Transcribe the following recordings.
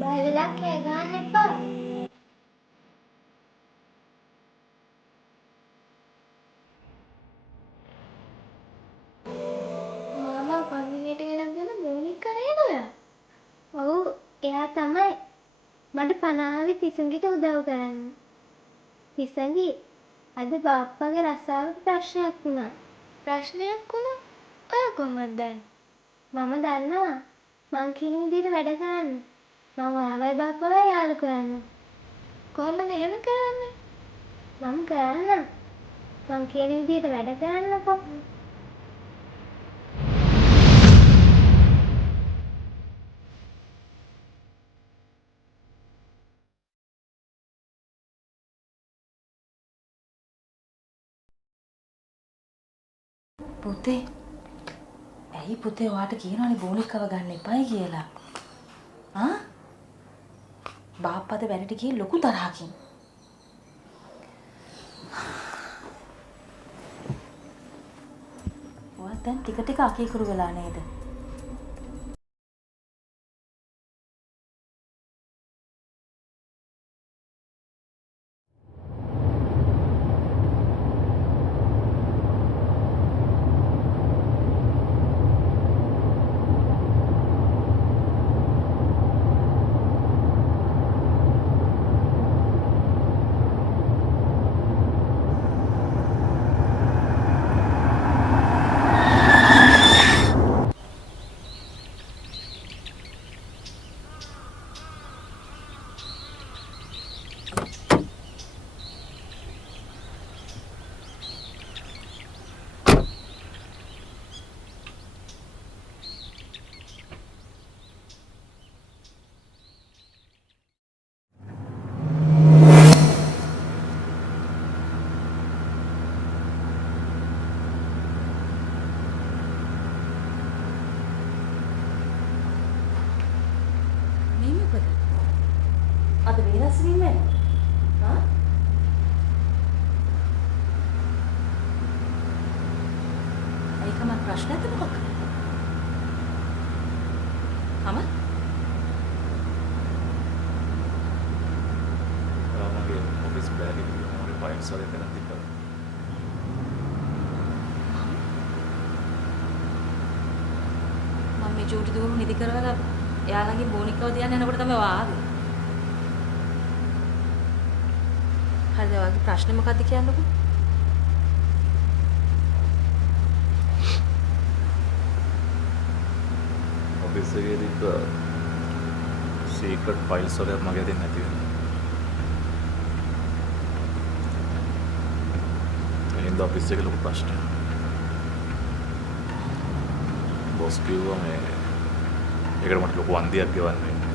බයලක් කෑ ගන්න එපා. මාමා පන්විලට ගෙනත් දෙන බෝනික්ක නේද ඔයා? ඔව් එයා තමයි. මට පනාවි තිසඟිට උදව් කරන්න. තිසඟි අද බාප්පගේ රස්සාවක ප්‍රශ්නයක් වුණා. ප්‍රශ්නයක් වුණා? ඔයා කොහොමද දන්නේ? මම දන්නවා. මං කියන විදිහට වැඩ කරන්න. මම ඔයාලයි බාප්පලයි යාළු කරන්න. කොහොමද එහෙම කරන්නේ? මම කරන්නම්. මං කියන විදිහට වැඩ කරන්නකෝ. පුතේ ඇයි පුතේ ඔයාට කියනවනේ බෝනික්කව ගන්න එපායි කියලා. බාප්පද වැඩට ගියේ ලොකු තරහකින්. ඔයා දැන් ටික ටික අකීකරු වෙලා නේද? මේ මොකද? අද වෙනස් වීම වෙනවා. ඒකම ප්‍රශ්නද මොකක්ද? මගේ ඔෆිස් බෑග් එකේ මොකද ෆයිල්ස් වල එකක් තිබ්බා. මම මේ චූටි දුවම නිදි කරවලා එයාලගේ බෝනික්කව තියන්න යනකොට තමයි ඔයා ආවේ. හරිද ඔයාගේ ප්‍රශ්නේ මොකක්ද කියන්නකෝ? ඔෆිස් එකේ තිබ්බ සීක්‍රට් ෆයිල්ස් වල මගේ අතින් නැති වෙනවා. එහෙනම් ඔෆිස් එකේ ලොකු ප්‍රශ්නයක්. බොස් කිව්වා මේ ඒකට මට ලොකු වන්දියක් ගෙවන්න වෙනවා.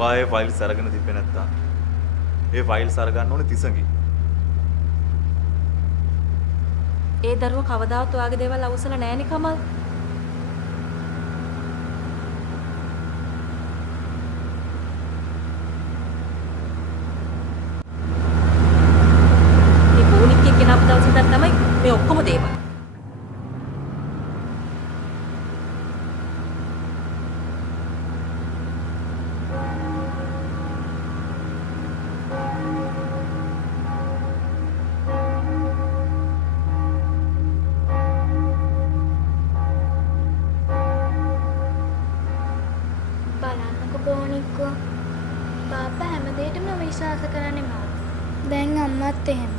ඔයා ඒ ෆයිල්ස් අරගෙන තිබ්බේ නැත්තම් ඒ ෆයිල්ස් අරගන්න ඕනේ තිසඟි. ඒ දරුවා කවදාවත් ඔයාගේ දේවල් අවසල නැහැනේ කමල්. මේ බෝනික්කේ ගෙනාපු දවස් ඉඳන් තමයි මේ ඔක්කොම දේවල්. බලන්නකෝ බෝනික්කෝ. බාප්පා හැම දෙයකටම විශ්වාස කරන්නේ මම. දැන් අම්මත් එහෙම.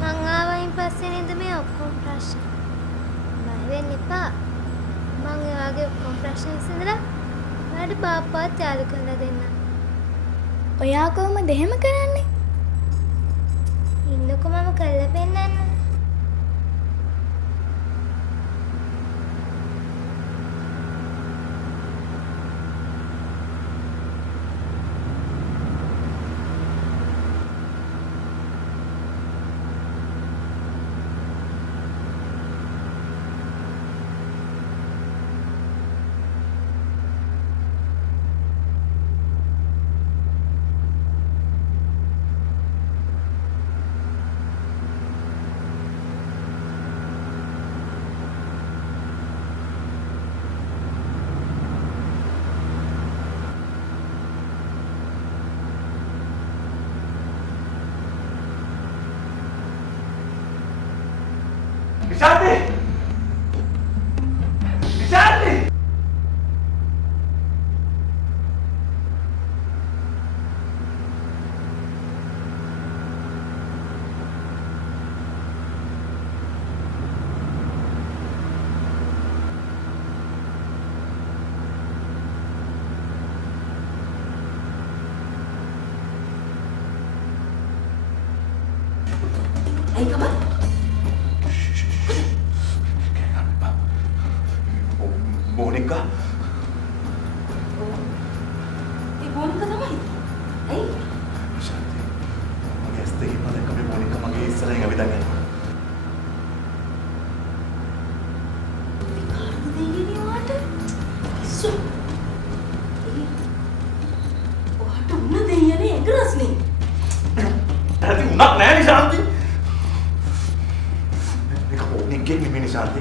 මං ආවයින් පස්සේ නේද මේ ඔක්කොම ප්‍රශ්න. බය වෙන්න එපා. මං එයාගේ ඔක්කොම ප්‍රශ්න විසඳලා ඔයාලට බාප්පාත් යාළු කරලා දෙන්න. ඔයා කොහොමද එහෙම කරන්නේ? ඉන්නකෝ මම කරලා පෙන්නන්න. නිශාන්ති! නිශාන්ති! ඇයි කම? මොනිකා ඒ බෝනික තමයි. ඇයි? නිශාන්ති මගේ ඇස් දෙකෙන් මම දැක්ක මේ මොනිකා මගේ ඉස්සරහින් ඇවිදන් යනවා. කාර්ද දෙයියනේ වාට? ඉස්සු. ඔහට උන්න දෙයියනේ එගරස්නේ. ඇති උනක් නෑ නිශාන්ති. මේක මොනිකෙක් නෙමෙයි නිශාන්ති.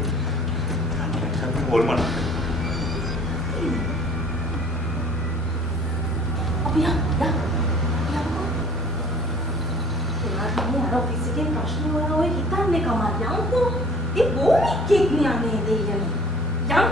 නිශාන්ති හොල්මන. අපි යමු. එයාගේ අර ඔෆිස් එකේ ප්‍රශ්න වල ඔය හිතන්නේ කමක් යම්කෝ. ඒ බෝනික්ෙක් නේ අනේ දෙයියනේ. යම්.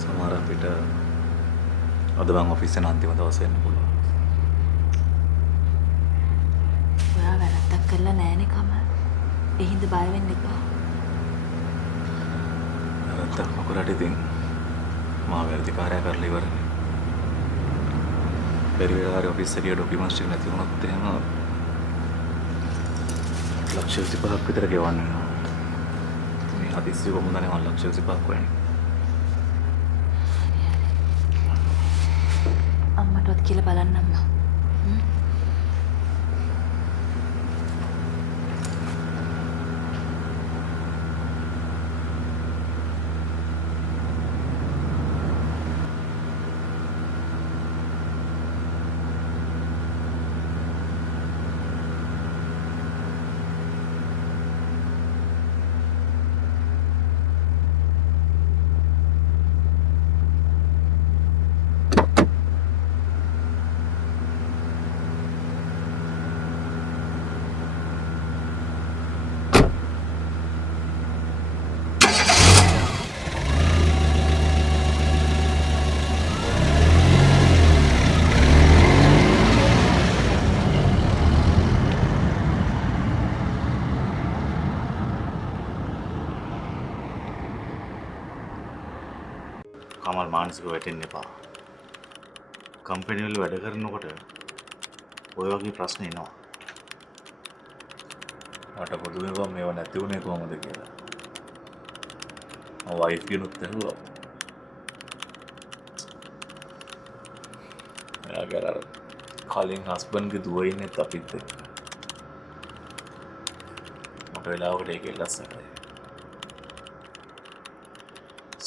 සමහර අපිට අද මම ඔෆිස් එකේ අන්තිම දවසේ එන්න පුළුවන්. ඔයා වැරද්දක් කරලා නෑනේ කම. ඒ හින්දා බය වෙන්න එපා. වැරද්දක් නොකරට ඉතින් මා වැරදිකාරයා කරලා ඉවරනේ. බැරි වෙලාවට ඔෆිස් එකේ ඩොකියුමන්ට්ස් ටික නැති වුණොත් එහෙම ලක්ෂ 25ක් විතර ගෙවන්න වෙනවා. මේ හදිස්සිය කොහොමදනේ මම ලක්ෂ 25ක් වෙන්නේ. අම්මටවත් කියලා බලන්නම්ම. කමල් මානසිකව වැටෙන්න එපා. කම්පැනි වල වැඩ කරනකොට ඔය වගේ ප්‍රශ්න එනවා. මට පොදුවේ බම් මේව නැති වුණේ කොහොමද කියලා. මම වයිෆ් කෙනුත් ඇහුවා. එයාගේ අර කලින් හස්බන්ඩ්ගේ දුව ඉන්නෙත් අපිත් එක්ක. මට වෙලාවකට ඒක එල්ලස්සටයි.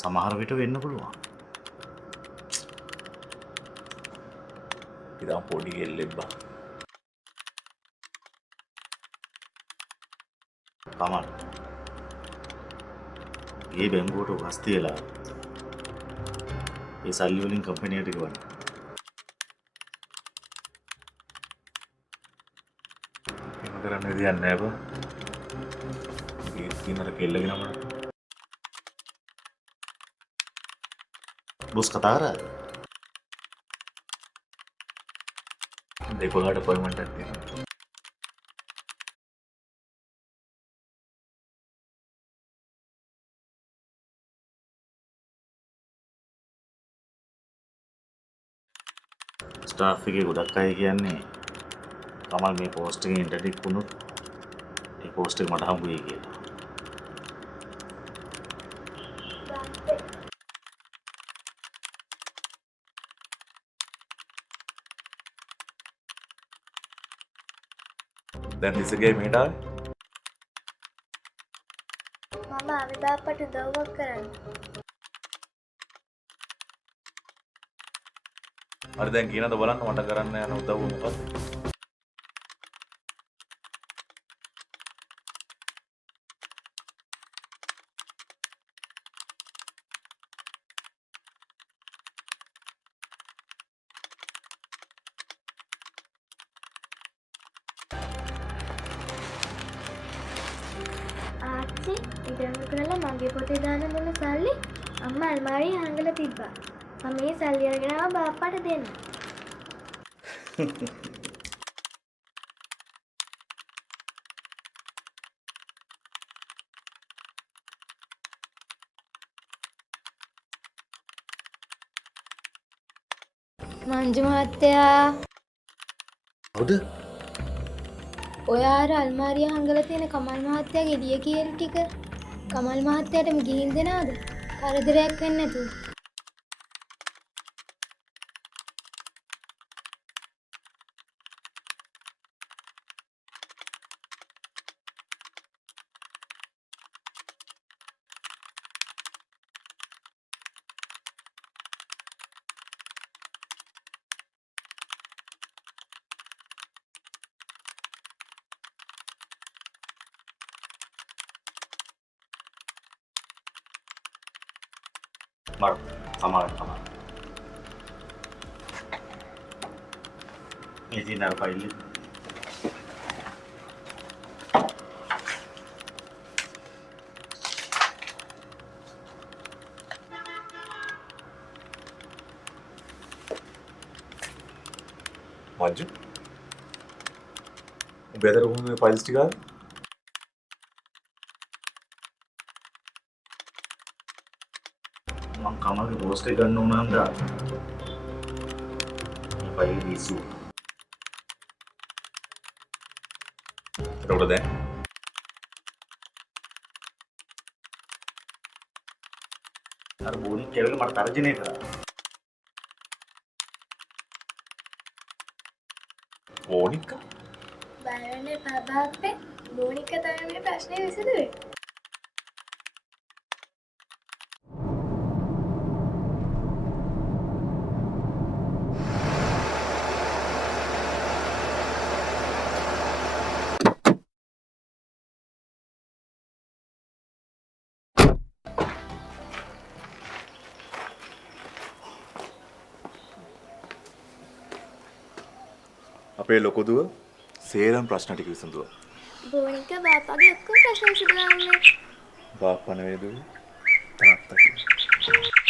සමහර විට වෙන්න පුළුවන්. ඉතින් පොඩි ගෙල්ලෙබ්බා. කමල්. ඒ බැංකුවට උගස් තියලා ඒ සල්ලි වලින් කම්පැනියට ගෙවන්න. එහෙම කරන්න දෙයක් නෑ බා. ඒ කිනර කෙල්ලගෙන මම බොස් කතා කරාද? දෙපොළට අපොයින්ට්මන්ට් එකක් තියෙනවා. ස්ටාෆ් එකේ ගොඩක් අය කියන්නේ කමල් මේ පෝස්ට් එකේ ඉන්ටර්නෙට් වුණොත් ඒ පෝස්ට් එක මට හම්බ වෙයි කියලා. දැන් තිස්සගේ මෙහෙට ආවේ? මම ආවි බාප්පට උදව්වක් කරන්න. හරි දැන් කියනද බලන්න මට කරන්න යන උදව්ව මොකක්ද? ආච්චි ඉතින් කරලා මගේ පොතේ දාන මොන සල්ලි අම්මා අල්මාරියේ හංගලා තිබ්බා. මම මේ සල්ලි අරගෙන ආවා බාප්පට දෙන්න. මංජු මහත්තයා හවුද? ඔය අර අල්මාරිය හංගලා තියෙන කමල් මහත්තයාගේ එළිය කියන ටික කමල් මහත්තයාටම ගිහින් දෙනවද? කරදරයක් වෙන්නේ නැතුව. මර සමාවෙන් මේ තියෙන අර ෆයිල් එක මංජු උඹ ඇතර කොහොමද මේ ෆයිල්ස් ටික ආවේ? මම කමල්ගේ පෝස්ට් එක ගන්න ඕන හන්දා මේ ෆයිල් දීසු එතකොට දැන් අර බෝනි කියලා මට තර්ජනය කරා. ඕනිකා බලන්නේ බාප්පේ මොනික තමයි ප්‍රශ්නේ විසඳුවේ. අපේ ලොකු දුව සේරම ප්‍රශ්න ටික විසඳුවා. බෝනික බාප්පගේ ඔක්කොම ප්‍රශ්න විසඳගන්නේ. බාප්පා නෙවෙයි දුව තාත්තා කියලා.